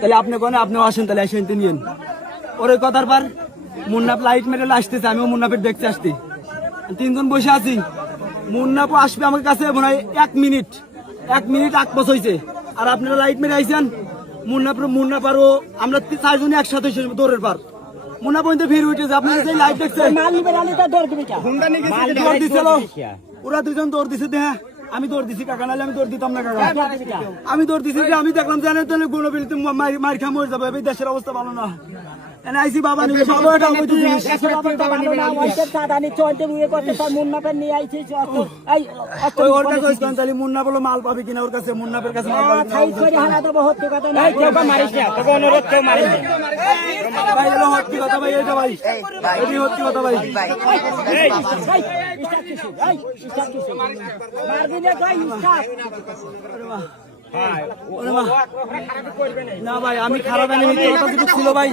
তাহলে আপনি কোন আপনিও আসেন, তাহলে এসে নিয়েন ওর ওই কথার পর মুন্নাপ লাইট মেরে আসতেছে, আমিও মুন্নাপের দেখতে আসছি, তিনজন বসে আছি। মুন্নাপও আসবে আমার কাছে মনে হয় 1 মিনিট আগ পৌঁছ হয়েছে, আর আপনারা লাইট মেরে আইছেন। মুন্নাপ আরো আমরা 4 জনই একসাথে দৌড়ের পার। মুন্না পর্যন্ত ভিড় উঠেছে, আপনারা যে লাইট দেখছেন ওরা দুজন দৌড় দিছে। হ্যাঁ আমি দৌড় দিছি কাকা, নাহলে আমি দৌড় দিতাম না কাকা। আমি দৌড় দিছি যে আমি দেখলাম জানেন তাহলে গুণবিলিতে মার খা মরে যাবে, এই দেশের অবস্থা ভালো না। আইসি বাবা নিবে বাবা, এটা অবৈধ জিনিস। মুন্না বলো মাল পাবে কিনা ওর কাছে, মুন্নাপের কাছে সত্যি কথা ভাই, এটা ভাই সত্যি কথা ভাই। না ভাই আমি খারাপ ছিল ভাই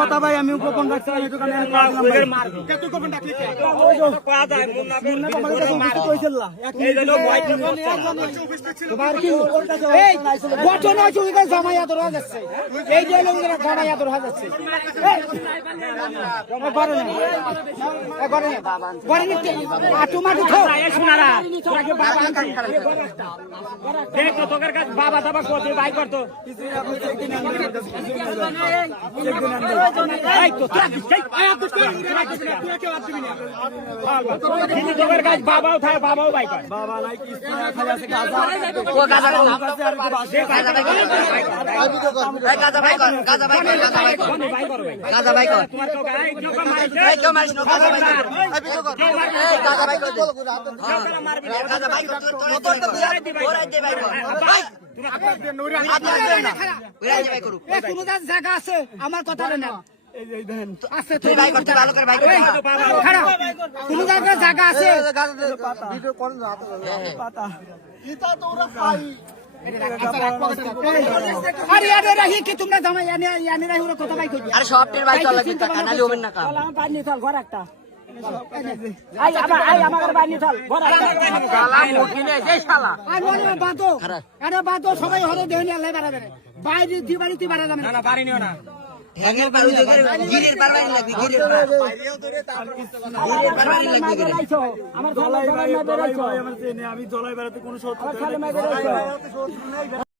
কথা ভাই, আমি গোপন রাখছিলাম। বাবা দাবা করতে বাই করতো বাবাও থাকে, বাবাও বাই করে বাবা নাই জায়গা আছে আমার কথা না, কোনো জায়গায় জায়গা আছে তোমরা ঘর একটা সবাই হরে দেহ নিয়ে আল্লাহ বাড়াবে বাইরে দিয়ে বাড়িতে বাড়া যাবে না, বাড়ি নিও না। আমি জলাই বেড়াতে কোনো